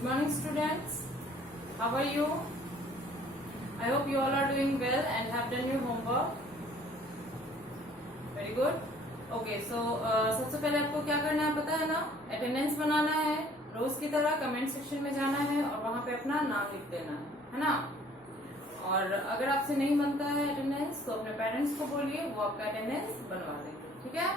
Good morning, students. How are you? I hope you all are doing well and have done your homework. Very good. Okay, so सबसे पहले आपको क्या करना है पता है ना? अटेंडेंस बनाना है, रोज की तरह कमेंट सेक्शन में जाना है और वहां पे अपना नाम लिख देना है ना? और अगर आपसे नहीं बनता है अटेंडेंस तो अपने पेरेंट्स को बोलिए, वो आपका अटेंडेंस बनवा देंगे, ठीक है?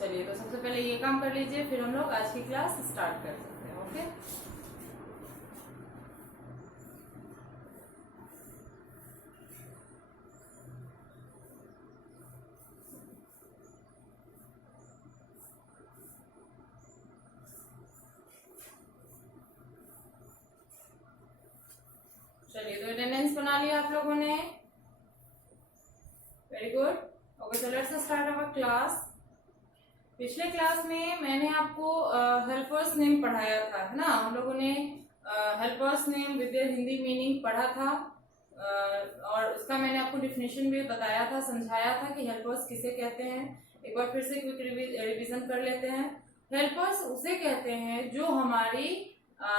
चलिए, तो सबसे पहले ये काम कर लीजिए, फिर हम लोग आज की क्लास स्टार्ट कर सकते हैं। ओके, चलिए, तो अटेंडेंस बना लिया आप लोगों ने। Very good. Okay, so let's start our class. पिछले क्लास में मैंने आपको हेल्पर्स नेम पढ़ाया था, है ना? हम लोगों ने helpers name with their Hindi meaning पढ़ा था और उसका मैंने आपको डिफिनेशन भी बताया था, समझाया था कि हेल्पर्स किसे कहते हैं। एक बार फिर से क्विक रिवीजन कर लेते हैं। हेल्पर्स उसे कहते हैं जो हमारी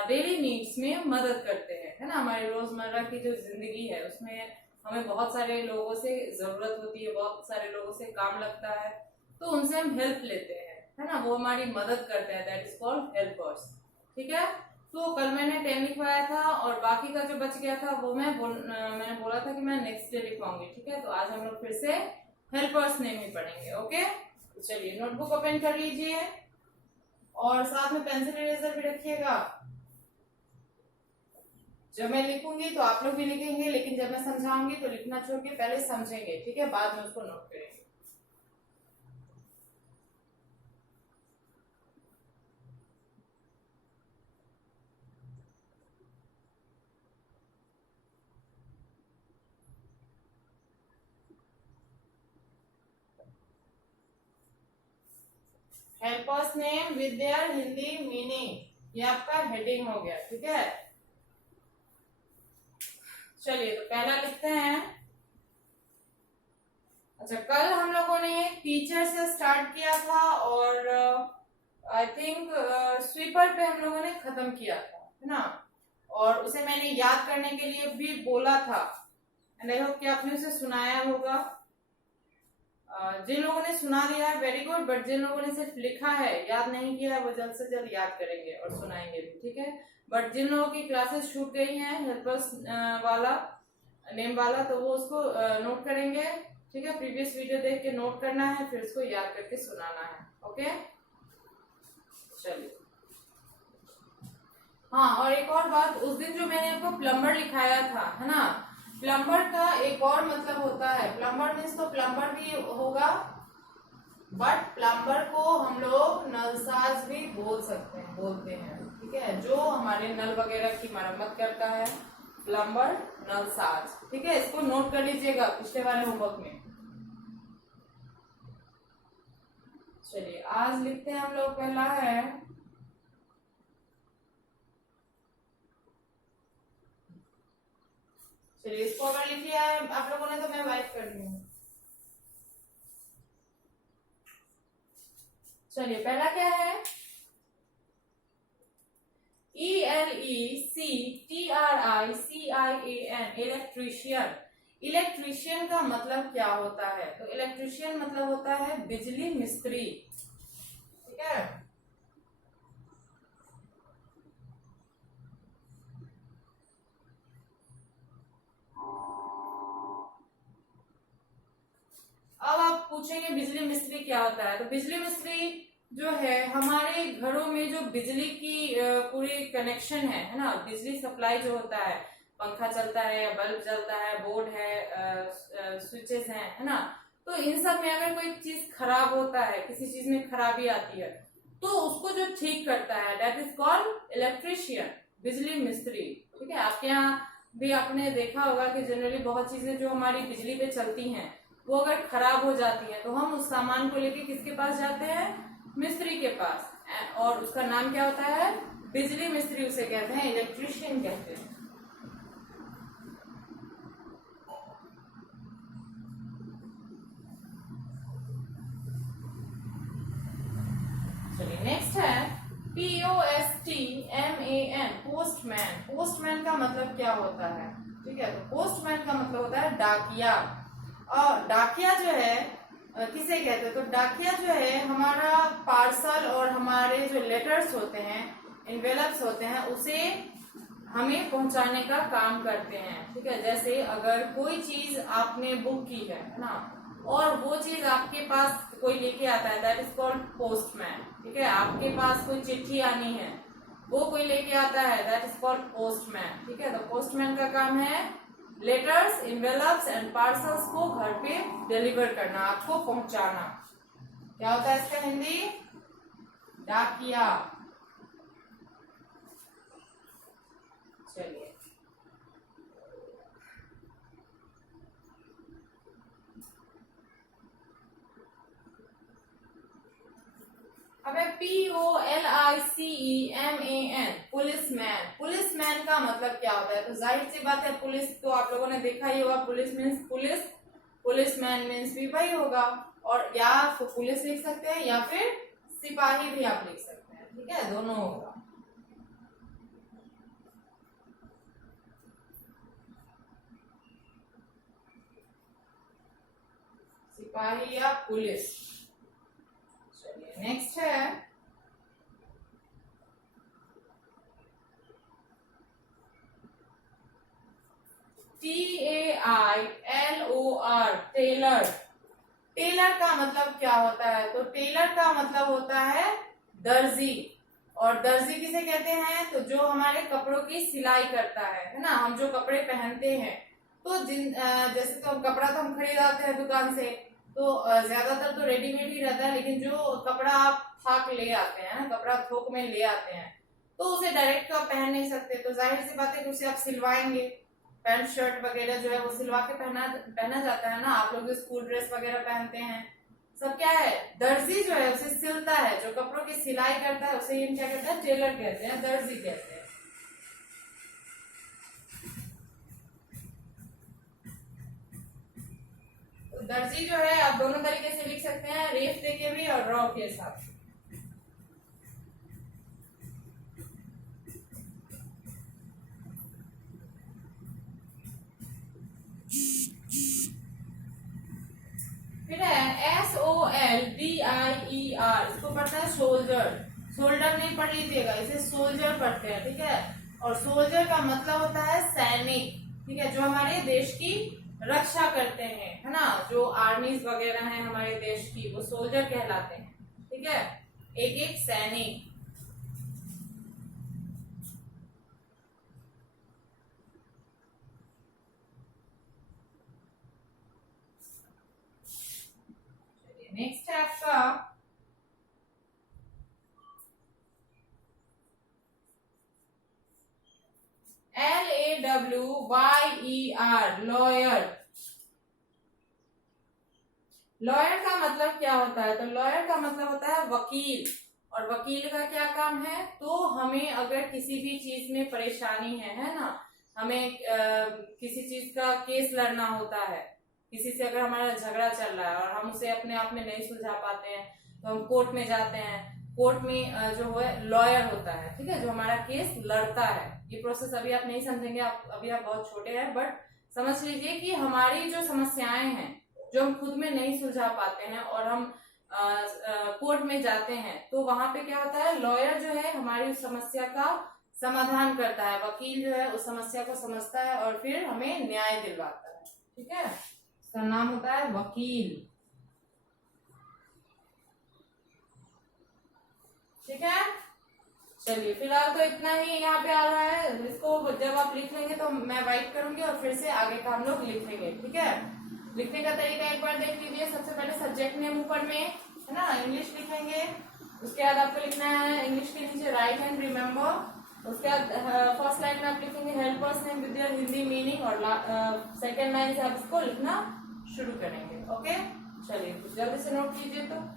डेली नीड्स में मदद करते हैं, है ना? हमारी रोजमर्रा की जो जिंदगी है उसमें हमें बहुत सारे लोगों से जरूरत होती है, बहुत सारे लोगों से काम लगता है, तो उनसे हम हेल्प लेते हैं, है ना? वो हमारी मदद करते हैं, दैट इज कॉल्ड हेल्पर्स, ठीक है? तो कल मैंने 10 लिखवाया था और बाकी का जो बच गया था वो मैंने बोला था कि मैं नेक्स्ट डे लिखवाऊंगी, ठीक है? तो आज हम लोग फिर से हेल्पर्स नेम ही पढ़ेंगे। ओके, तो चलिए, नोटबुक ओपन कर लीजिए और साथ में पेंसिल इरेजर भी रखिएगा। जब मैं लिखूंगी तो आप लोग भी लिखेंगे, लेकिन जब मैं समझाऊंगी तो लिखना छोड़ के पहले समझेंगे, ठीक है? बाद में उसको नोट करेंगे। Helpers name with their Hindi meaning, ये आपका हेडिंग हो गया, ठीक है? चलिए, तो पहला लिखते हैं। अच्छा, कल हम लोगों ने टीचर से स्टार्ट किया था और आई थिंक स्वीपर पे हम लोगों ने खत्म किया था, है ना? और उसे मैंने याद करने के लिए भी बोला था एंड आई होप कि आपने उसे सुनाया होगा। जिन लोगों ने सुना दिया है वेरी गुड, बट जिन लोगों ने सिर्फ लिखा है, याद नहीं किया, वो जल्द से जल्द याद करेंगे और सुनाएंगे भी, ठीक है? बट जिन लोगों की क्लासेस छूट गई हैं हेल्पर्स वाला नेम वाला, तो वो उसको नोट करेंगे, ठीक है? प्रीवियस वीडियो देख के नोट करना है, फिर उसको याद करके सुनाना है। ओके, चलिए। हाँ, और एक और बात, उस दिन जो मैंने आपको प्लम्बर लिखाया था, है ना? प्लम्बर का एक और मतलब होता है, प्लम्बर मीन्स तो प्लम्बर भी होगा, बट प्लम्बर को हम लोग नलसाज भी बोलते हैं, ठीक है? जो हमारे नल वगैरह की मरम्मत करता है, प्लम्बर, नलसाज, ठीक है? इसको नोट कर लीजिएगा पिछले वाले होमवर्क में। चलिए, आज लिखते हैं हम लोग। पहला है, चलिए इसको अगर लिख लिया है आप लोगों ने तो मैं वाइप कर रही हूँ। चलिए, पहला क्या है? ELECTRICIAN, electrician. इलेक्ट्रीशियन का मतलब क्या होता है? तो इलेक्ट्रीशियन मतलब होता है बिजली मिस्त्री, ठीक है? अब आप पूछेंगे बिजली मिस्त्री क्या होता है? तो बिजली मिस्त्री जो है, हमारे घरों में जो बिजली की पूरी कनेक्शन है ना? बिजली सप्लाई जो होता है, पंखा चलता है, बल्ब जलता है, बोर्ड है, स्विचेस हैं, है ना? तो इन सब में अगर कोई चीज खराब होता है, किसी चीज में खराबी आती है, तो उसको जो ठीक करता है दैट इज कॉल्ड इलेक्ट्रीशियन, बिजली मिस्त्री, ठीक है? आपके यहाँ भी आपने देखा होगा कि जनरली बहुत चीजें जो हमारी बिजली पे चलती हैं, वो अगर खराब हो जाती है तो हम उस सामान को लेके किसके पास जाते हैं? मिस्त्री के पास, और उसका नाम क्या होता है? बिजली मिस्त्री उसे कहते हैं, इलेक्ट्रीशियन कहते हैं। चलिए, नेक्स्ट है POST, POSTMAN, पोस्टमैन। पोस्टमैन का मतलब क्या होता है? ठीक है, तो पोस्टमैन का मतलब होता है डाकिया। और डाकिया जो है किसे कहते हैं? तो डाकिया जो है हमारा पार्सल और हमारे जो लेटर्स होते हैं, इन्वेलप्स होते हैं, उसे हमें पहुंचाने का काम करते हैं। ठीक है, जैसे अगर कोई चीज आपने बुक की है ना, और वो चीज आपके पास कोई लेके आता है, दैट इज कॉल्ड पोस्टमैन। ठीक है, आपके पास कोई चिट्ठी आनी है, वो कोई लेके आता है, दैट इज कॉल्ड पोस्टमैन। ठीक है, तो पोस्टमैन का काम है लेटर्स, इन्वेलप्स एंड पार्सल्स को घर पे डिलीवर करना, आपको पहुंचाना। क्या होता है इसका हिंदी? डाकिया। चलिए, अब है POLICEMAN, पुलिसमैन। पुलिसमैन का मतलब क्या होता है? तो जाहिर सी बात है, पुलिस तो आप लोगों ने देखा ही होगा, police means police, policeman means भी वही होगा। और या तो पुलिस लिख सकते हैं या फिर सिपाही भी आप लिख सकते हैं। ठीक है, दोनों होगा। सिपाही या पुलिस। चलिए, नेक्स्ट है TAILOR, टेलर। टेलर का मतलब क्या होता है? तो टेलर का मतलब होता है दर्जी। और दर्जी किसे कहते हैं? तो जो हमारे कपड़ों की सिलाई करता है ना, हम जो कपड़े पहनते हैं, तो जैसे तो कपड़ा तो हम खरीद आते हैं दुकान से, तो ज्यादातर तो रेडीमेड ही रहता है, लेकिन जो कपड़ा आप थाक ले आते हैं, कपड़ा थोक में ले आते हैं, तो उसे डायरेक्ट तो आप पहन नहीं सकते। तो जाहिर सी बात है कि उसे आप सिलवाएंगे। पैंट शर्ट वगैरह जो है वो सिलवा के पहना जाता है ना। आप लोग स्कूल ड्रेस वगैरह पहनते हैं, सब क्या है? दर्जी जो है उसे सिलता है, जो कपड़ों की सिलाई करता है उसे हम क्या कहते हैं? टेलर कहते हैं, दर्जी कहते हैं। तो दर्जी जो है आप दोनों तरीके से लिख सकते हैं, रेफ दे के भी और रॉ के साथ। फिर है SOLDIER, इसको पढ़ता है सोल्जर। सोल्डर नहीं पढ़ लीजिएगा, इसे सोल्जर पढ़ते हैं। ठीक है, और सोल्जर का मतलब होता है सैनिक। ठीक है, जो हमारे देश की रक्षा करते हैं, है ना, जो आर्मीज वगैरह हैं हमारे देश की, वो सोल्जर कहलाते हैं। ठीक है, एक एक सैनिक। नेक्स्ट है आपका LAWYER, लॉयर। लॉयर का मतलब क्या होता है? तो लॉयर का मतलब होता है वकील। और वकील का क्या काम है? तो हमें अगर किसी भी चीज में परेशानी है ना, हमें किसी चीज का केस लड़ना होता है, किसी से अगर हमारा झगड़ा चल रहा है और हम उसे अपने आप में नहीं सुलझा पाते हैं, तो हम कोर्ट में जाते हैं। कोर्ट में जो है लॉयर होता है, ठीक है, जो हमारा केस लड़ता है। ये प्रोसेस अभी आप नहीं समझेंगे, अभी आप बहुत छोटे हैं, बट समझ लीजिए कि हमारी जो समस्याएं हैं, जो हम खुद में नहीं सुलझा पाते हैं और हम कोर्ट में जाते हैं, तो वहां पे क्या होता है? लॉयर जो है हमारी उस समस्या का समाधान करता है, वकील जो है उस समस्या को समझता है और फिर हमें न्याय दिलवाता है। ठीक है, इसका नाम होता है वकील। ठीक है, चलिए फिलहाल तो इतना ही यहाँ पे आ रहा है। इसको जब आप लिख लेंगे तो मैं वाइट करूंगी और फिर से आगे का हम लोग लिखेंगे। ठीक है, लिखने का तरीका एक बार देख लीजिए। सबसे पहले सब्जेक्ट नेम ऊपर में, है ना, इंग्लिश लिखेंगे। उसके बाद आपको लिखना है इंग्लिश के नीचे राइट हैंड रिमेम्बर। उसके बाद फर्स्ट लाइन में आप लिखेंगे helpers name with their Hindi meaning, और सेकेंड लाइन से आप इसको लिखना शुरू करेंगे। ओके, चलिए जल्दी से नोट कीजिए। तो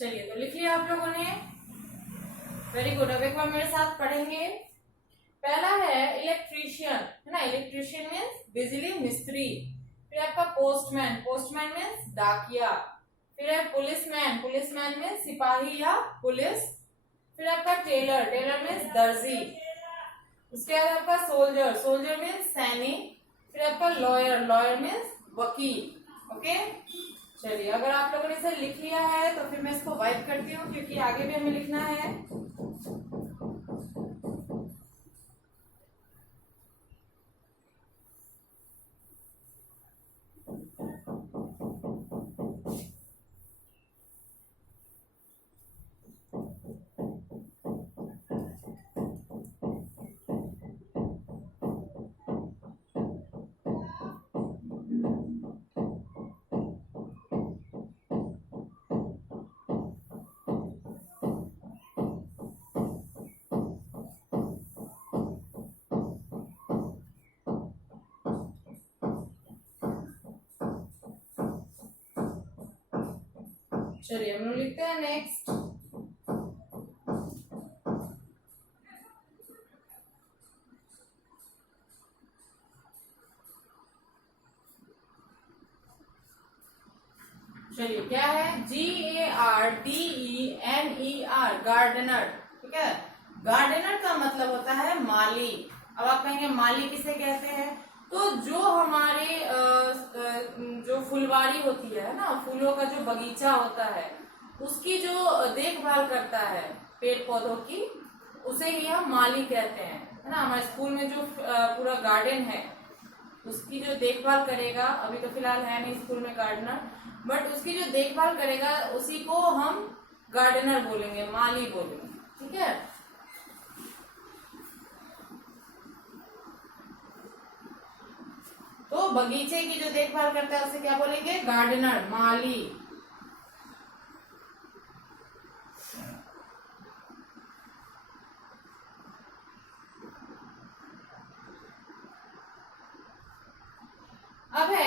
चलिए तो लिख लिया आप लोगों ने, वेरी गुड। अब एक बार मेरे साथ पढ़ेंगे। पहला है इलेक्ट्रीशियन, है ना, इलेक्ट्रीशियन मीन्स बिजली मिस्त्री। फिर आपका पोस्टमैन, पोस्टमैन मीन्स डाकिया। फिर है पुलिसमैन, पुलिसमैन मीन्स सिपाही या पुलिस। फिर आपका टेलर, टेलर मीन्स दर्जी। उसके बाद आपका सोल्जर, सोल्जर मीन्स सैनिक। फिर आपका लॉयर, लॉयर मीन्स वकील। ओके, चलिए अगर आप लोगों ने इसे लिख लिया है तो फिर मैं इसको वाइप करती हूँ, क्योंकि आगे भी हमें लिखना है। चलिए हम लोग लिखते हैं नेक्स्ट। चलिए क्या है, GARDENER, गार्डनर। ठीक है, गार्डनर का मतलब होता है माली। अब आप कहेंगे माली किसे कहते हैं, तो जो हमारे जो फुलवारी होती है ना, फूलों का जो बगीचा होता है उसकी जो देखभाल करता है पेड़ पौधों की, उसे ही हम माली कहते हैं, है ना। हमारे स्कूल में जो पूरा गार्डन है उसकी जो देखभाल करेगा, अभी तो फिलहाल है नहीं स्कूल में गार्डनर, बट उसकी जो देखभाल करेगा उसी को हम गार्डनर बोलेंगे, माली बोलेंगे। ठीक है, तो बगीचे की जो देखभाल करता है उसे क्या बोलेंगे, गार्डनर, माली। अब है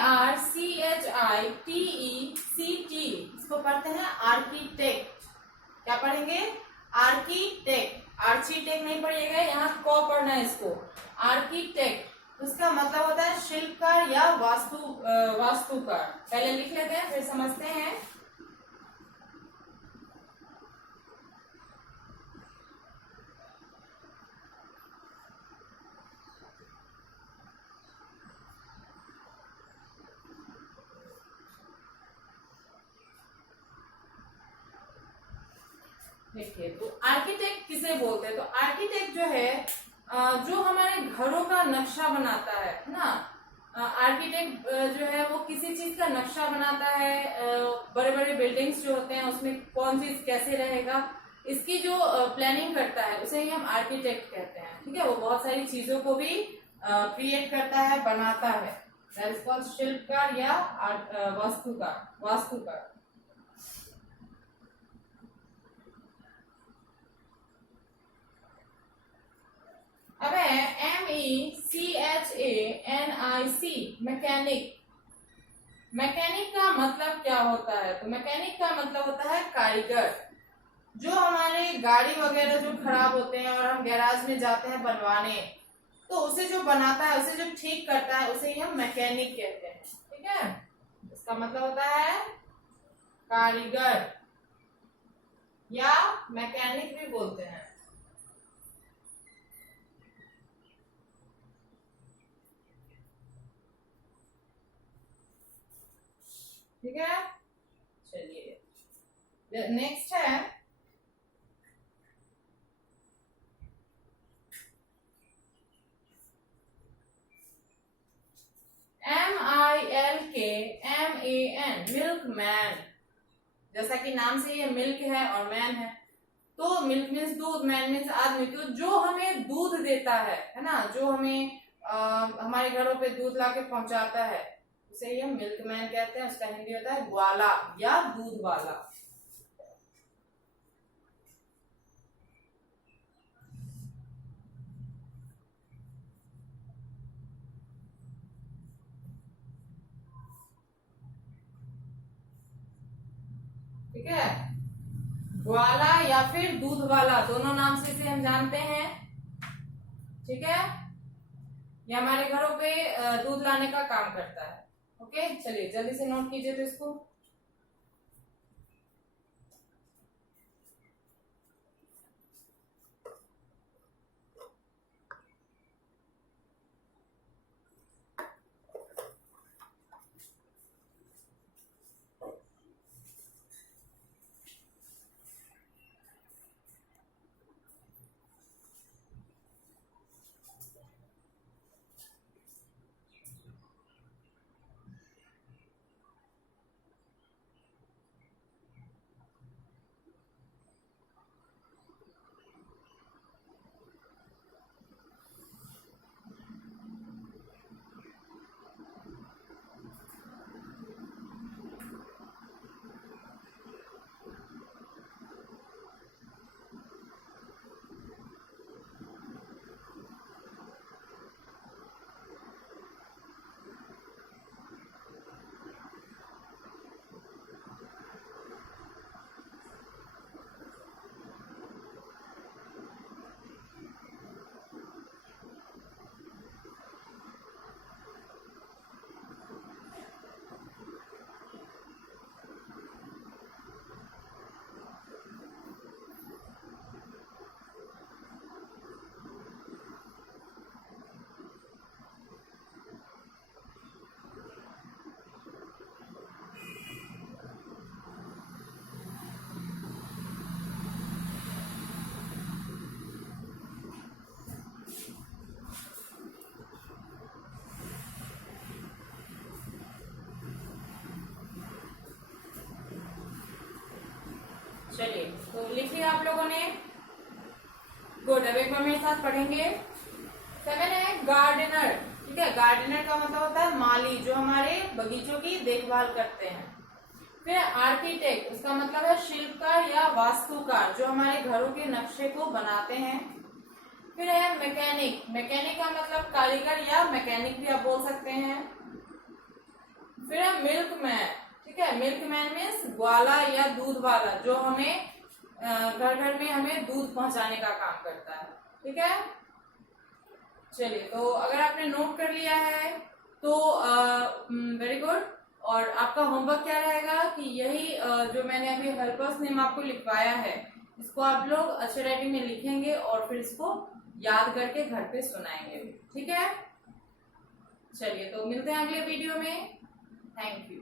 ARCHITECT, इसको पढ़ते हैं आर्किटेक्ट। क्या पढ़ेंगे, आर्किटेक्ट। आर्किटेक्ट नहीं पढ़िएगा, यहाँ को पढ़ना है इसको, आर्किटेक्ट। उसका मतलब होता है शिल्पकार या वास्तुकार। पहले लिख लेते हैं फिर समझते हैं। देखिए, तो आर्किटेक्ट किसे बोलते हैं, तो आर्किटेक्ट जो है जो हमारे घरों का नक्शा बनाता है ना। आर्किटेक्ट जो है वो किसी चीज का नक्शा बनाता है, बड़े बड़े बिल्डिंग्स जो होते हैं उसमें कौन चीज कैसे रहेगा, इसकी जो प्लानिंग करता है उसे ही हम आर्किटेक्ट कहते हैं। ठीक है, वो बहुत सारी चीजों को भी क्रिएट करता है, बनाता है। दैट इज कॉल्ड शिल्पकार या वास्तुकार। अब है MECHANIC, मैकेनिक। मैकेनिक का मतलब क्या होता है, तो मैकेनिक का मतलब होता है कारीगर। जो हमारे गाड़ी वगैरह जो खराब होते हैं और हम गैराज में जाते हैं बनवाने, तो उसे जो बनाता है, उसे जो ठीक करता है, उसे ही हम मैकेनिक कहते हैं। ठीक है, इसका मतलब होता है कारीगर या मैकेनिक भी बोलते हैं। ठीक है, चलिए नेक्स्ट है MILKMAN, मिल्कमैन। जैसा कि नाम से ये मिल्क है और मैन है, तो मिल्क मीन्स दूध, मैन मीन्स आदमी। तो जो हमें दूध देता है ना, जो हमें हमारे घरों पे दूध लाके पहुंचाता है, उसे ही हम मिल्कमैन कहते हैं। उसका हिंदी होता है ग्वाला या दूध वाला। ठीक है, ग्वाला या फिर दूध वाला, दोनों नाम से इसे हम जानते हैं। ठीक है, ये हमारे घरों पे दूध लाने का काम करता है। ओके, चलिए जल्दी से नोट कीजिए तो इसको। चलिए, तो लिख लिया आप लोगों ने। गुड, अब एक बार मेरे साथ पढ़ेंगे। 7 है गार्डनर। ठीक है, गार्डनर का मतलब होता है माली, जो हमारे बगीचों की देखभाल करते हैं। फिर आर्किटेक्ट, उसका मतलब है शिल्पकार या वास्तुकार, जो हमारे घरों के नक्शे को बनाते हैं। फिर है मैकेनिक। मैकेनिक का मतलब कारीगर या मैकेनिक भी आप बोल सकते हैं। फिर है मिल्कमैन। ठीक है, मिल्कमैन मीन्स ग्वाला या दूध वाला, जो हमें घर घर में हमें दूध पहुंचाने का काम करता है। ठीक है, चलिए, तो अगर आपने नोट कर लिया है तो वेरी गुड। और आपका होमवर्क क्या रहेगा कि यही जो मैंने अभी हेल्पर्स नेम आपको लिखवाया है, इसको आप लोग अच्छे राइटिंग में लिखेंगे और फिर इसको याद करके घर पे सुनाएंगे। ठीक है, चलिए, तो मिलते हैं अगले वीडियो में। Thank you.